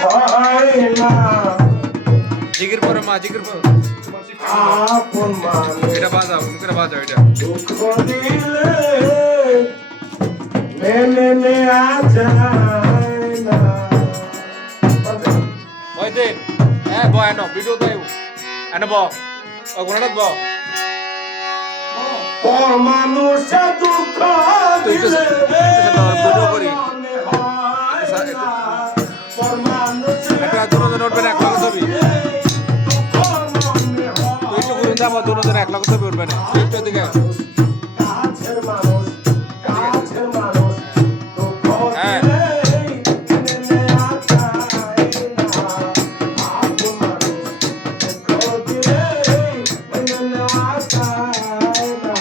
হয় না জিগির পরে মা জিগির পরে আপন মানুষ এটা বাজাও মুখে বাজাও এটা দুঃখ দিলে মেনে নেওয়া যায় না ওই দিন হ্যাঁ ব এনো ভিডিও দাও এনো ব ও গুণানাথ ব পর মানুষে দুঃখ দিলে ভিডিও করি মনে হয় না। পর মানুষে একটা দুজন উঠবে না এক লক্ষ ছবি দুঃখ মনে হয় তুই একটু ঘুরে যাবো দুজন এক লক্ষ ছবি উঠবে না তুই একটু দিকে কাছের মানুষ কাছের মানুষ দুঃখ হ্যাঁ। দিলেই মেনে নেওয়া যায় না। আপন মানুষ দুঃখ দিলেই মেনে নেওয়া যায় না।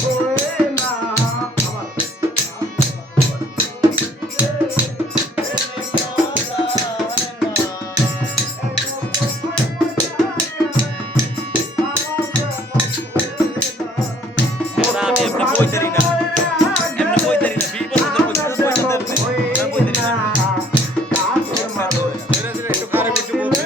ছোঁয়ে না আমার ওরা আমি এমনি বই দেরি না এমনি বই দেরি না 20 বছর ধরে বই দেরি না ধীরে ধীরে একটু কারে একটু বলবে